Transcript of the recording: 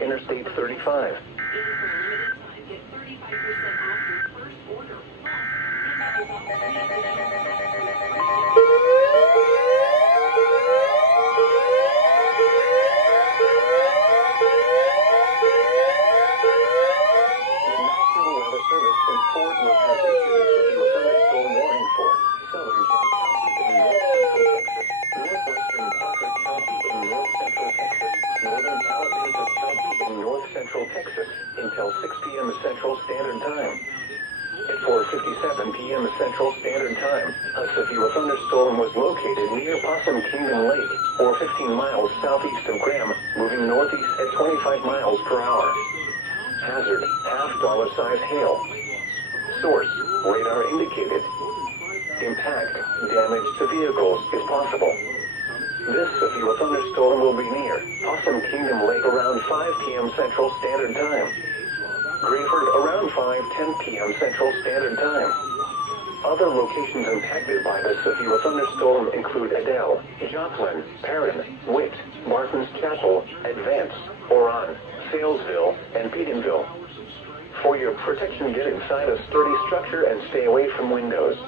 Interstate 35. Central Texas until 6 p.m. Central Standard Time. At 4:57 p.m. Central Standard Time, a severe thunderstorm was located near Possum Kingdom Lake, or 15 miles southeast of Graham, moving northeast at 25 miles per hour. Hazard, half-dollar size hail. Source, radar indicated. Impact, damage to vehicles is possible. This severe thunderstorm will be near Possum Kingdom Lake around 5 p.m. Central Standard Time. Grayford around 5:10 p.m. Central Standard Time. Other locations impacted by the severe thunderstorm include Adele, Joplin, Perrin, Witt, Martin's Chapel, Advance, Oron, Salesville, and Pedenville. For your protection, get inside a sturdy structure and stay away from windows.